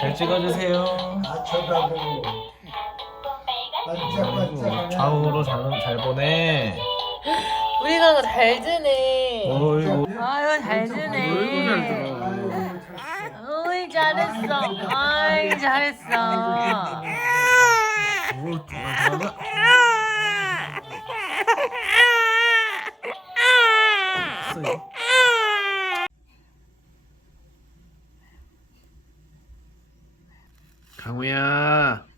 잘 찍어주세요. 쳐다보. 좌우로 잘, 잘 보내. 우리 강아 잘 지네. 어이구. 아유 잘 지네. 어이 잘했어. 아이 잘했어. 강우야.